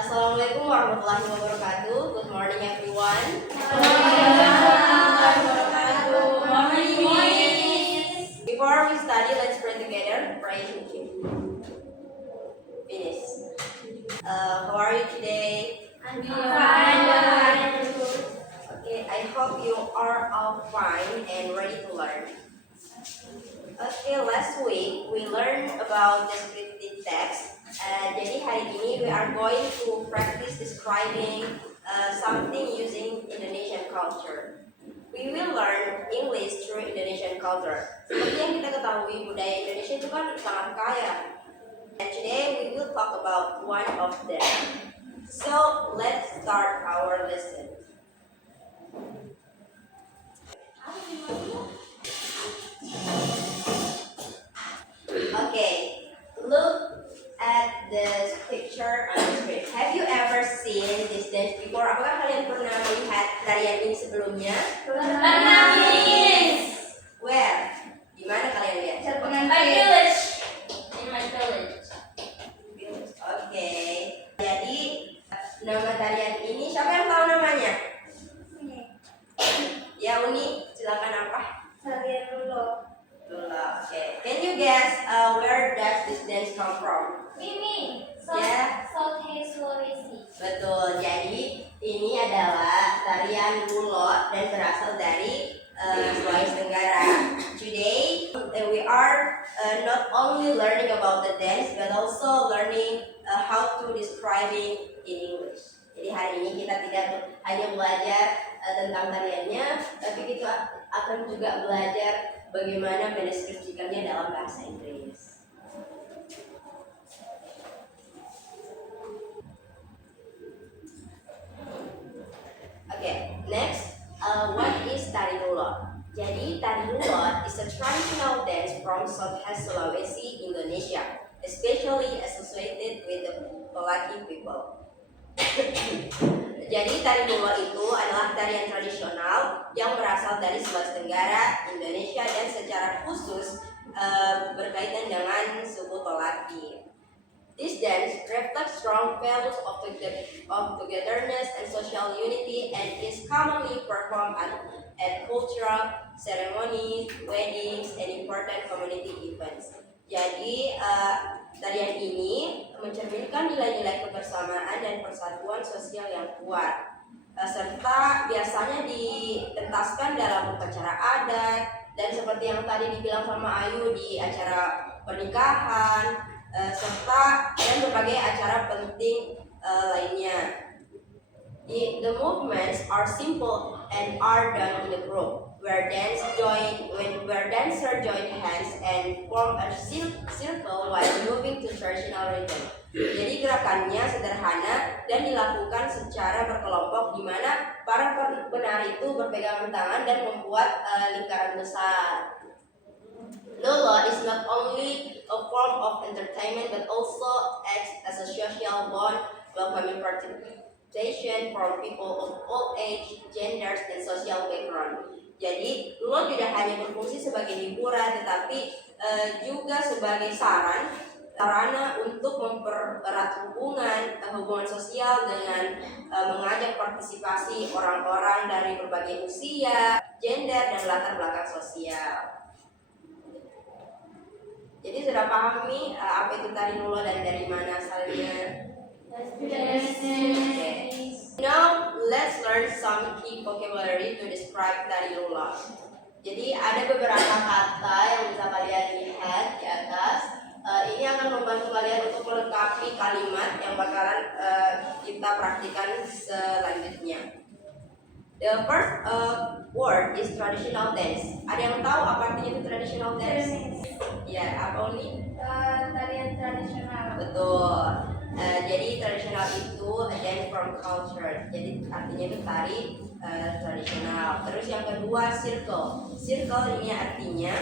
Assalamualaikum warahmatullahi wabarakatuh. Good morning everyone. Before we study, let's pray together. Pray with you. Finish. How are you today? I'm fine. Okay, I hope you are all fine and ready to learn. Okay, last week we learned about descriptive text. Jadi hari ini we are going to practice describing something using Indonesian culture. We will learn English through Indonesian culture. Seperti yang kita ketahui, budaya Indonesia itu kan sangat kaya. And today we will talk about one of them. So let's start our lesson. Okay, look at this picture on the screen. Have you ever seen this dance before? Apakah kalian pernah melihat tarian ini sebelumnya? Pernah, Where? Di mana kalian lihat? My village. In my village. Oke. Jadi nama tarian ini siapa yang tahu namanya? Ya Uni, silakan apa? Tarian Lulo. Lula. Okay. Can you guess where does this dance come from? Mimi. Ya. Southeast Sulawesi. Betul. Jadi ini adalah tarian Lulo dan berasal dari Sulawesi Tenggara. Today we are not only learning about the dance but also learning how to describing in English. Jadi hari ini kita tidak hanya belajar tentang tariannya, tapi kita akan juga belajar bagaimana mendeskripsikannya dalam bahasa Inggris. Okay, next, what is Tari Lulo? Jadi Tari Lulo is a traditional dance from Southeast Sulawesi, Indonesia, especially associated with the Pelaki people. Jadi Tari Lulo itu adalah tarian tradisional yang berasal dari Sulawesi Tenggara, Indonesia, dan secara khusus berkaitan dengan suku Pelaki. This dance reflects strong values of togetherness and social unity and is commonly performed at cultural ceremonies, weddings, and important community events. Jadi tarian ini mencerminkan nilai-nilai kebersamaan dan persatuan sosial yang kuat, serta biasanya dipentaskan dalam upacara adat dan seperti yang tadi dibilang sama Ayu di acara pernikahan, serta dan berbagai acara penting lainnya. The movements are simple and are done in a group where dancers join hands and form a circle while moving to traditional rhythm. Jadi gerakannya sederhana dan dilakukan secara berkelompok di mana para penari itu berpegangan tangan dan membuat lingkaran besar. Lulo is not only a form of entertainment but also acts as a social bond, welcoming participation from people of all age, genders, and social background. Jadi, Lulo tidak hanya berfungsi sebagai hiburan, tetapi juga sebagai sarana untuk mempererat hubungan sosial dengan mengajak partisipasi orang-orang dari berbagai usia, gender, dan latar belakang sosial. Jadi sudah paham nih apa itu tari Lulo dan dari mana asalnya? Okay. Now let's learn some key vocabulary to describe tari Lulo. Jadi ada beberapa kata yang bisa kalian lihat di atas. Ini akan membantu kalian untuk melengkapi kalimat yang bakalan kita praktikan selanjutnya. The first word is traditional dance. Ada yang tahu apa artinya itu traditional dance? Ya, apa nih? Tarian tradisional. Betul. Jadi tradisional itu a dance from culture. Jadi artinya itu tari tradisional. Terus yang kedua circle. Circle ini artinya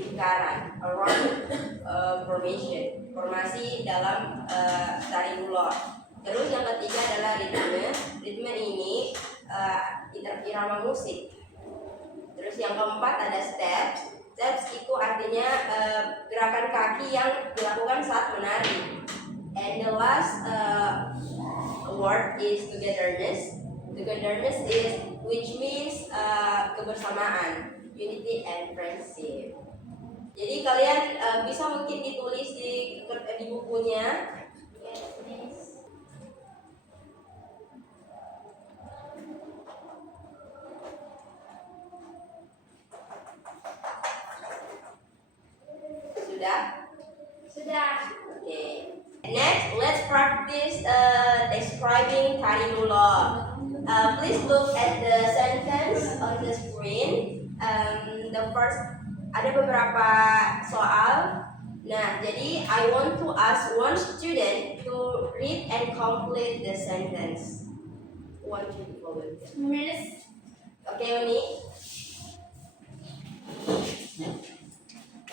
lingkaran, around formation, formasi dalam tari Lulo. Terus yang ketiga adalah ritme. Ritme ini irama musik. Terus yang keempat ada steps. Steps itu artinya gerakan kaki yang dilakukan saat menari. And the last word is togetherness. Togetherness is which means kebersamaan, unity and friendship. Jadi kalian bisa mungkin ditulis di bukunya. Sudah. Okay. Next, let's practice describing tarimullah. Please look at the sentence on the screen. The first, ada beberapa soal. Nah, jadi I want to ask one student to read and complete the sentence. One, two, volunteer. Miss. Oke, Uni.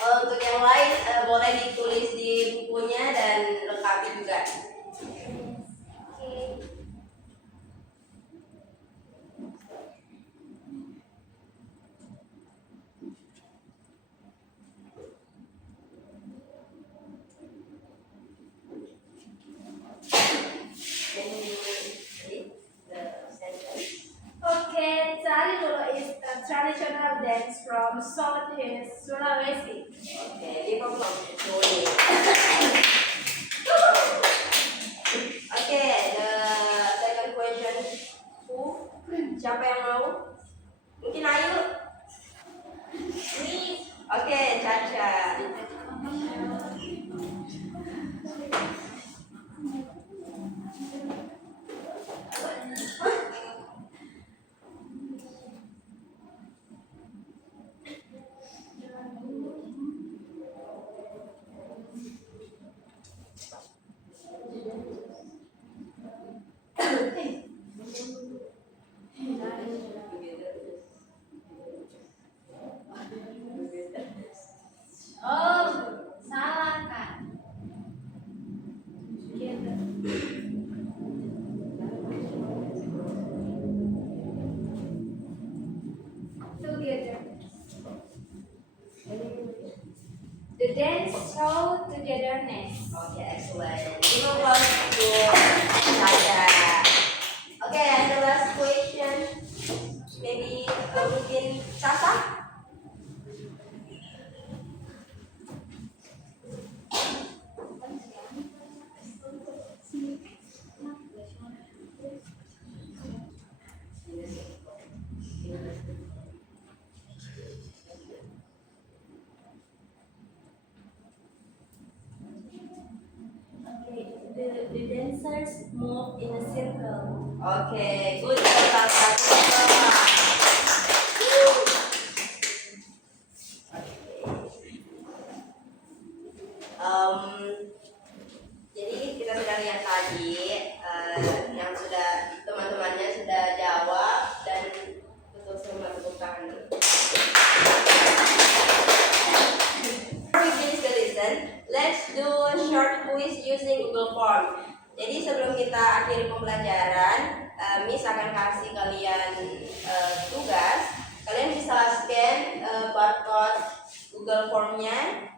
Untuk yang lain boleh ditulis di bukunya dan lengkapi juga. Okay. Okay, Tarimullah is a traditional dance from Southeast Sulawesi. Oke, ini Uni. Oke, the second question. Siapa yang mau? Mungkin Ayu? Oke, Caca. Oh, salah Kak. Together. The dance show togetherness. Oke, excellent. Give applause to Caca. Oke, and the last question. Maybe mungkin Sasa? The dancers move in a circle. Oke, good job Sasa. Jadi kita sudah lihat tadi yang sudah teman-temannya sudah jawab dan betul semua tepuk tangan. Before we finish the lesson, let's do a short quiz using Google Form. Jadi sebelum kita akhiri pembelajaran, Miss akan kasih kalian tugas. Kalian bisa scan barcode Google Formnya.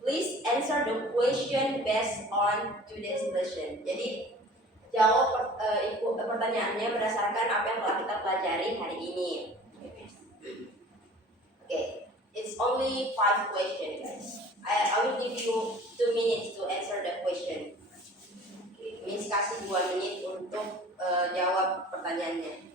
Please answer the question based on today's lesson. Jadi jawab pertanyaannya berdasarkan apa yang telah kita pelajari hari ini. Okay, it's only 5 questions, guys. I will give you 2 minutes to answer the question. Miss kasih 2 menit untuk jawab pertanyaannya.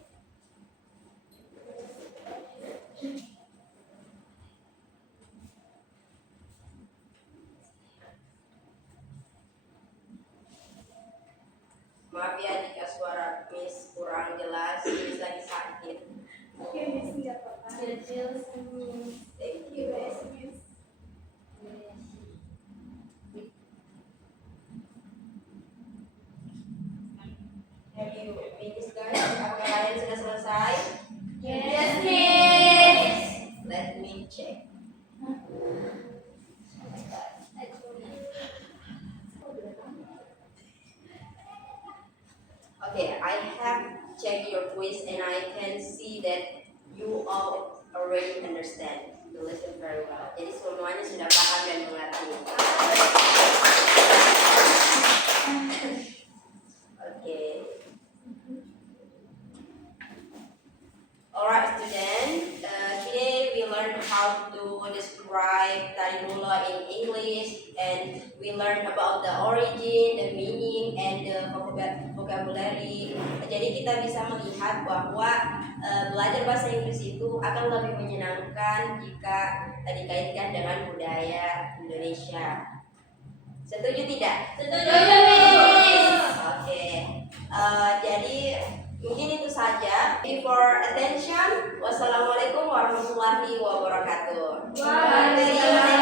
Maaf ya jika suara Miss kurang jelas, Miss lagi sakit. Oke, Miss, nggak apa-apa. Thank you guys. Have you finished guys? Apakah kalian sudah selesai? Yes, Miss. Let me check. Okay, I have checked your quiz and I can see that you all already understand the lesson very well. Jadi semuanya sudah paham dan mengerti. Tari Mulo in English, and we learn about the origin, the meaning, and the vocabulary. Jadi kita bisa melihat bahwa belajar bahasa Inggris itu akan lebih menyenangkan jika dikaitkan dengan budaya Indonesia. Setuju tidak? Setuju. Oke. Jadi mungkin itu saja. For attention, wassalamualaikum warahmatullahi wabarakatuh. Waalaikumsalam.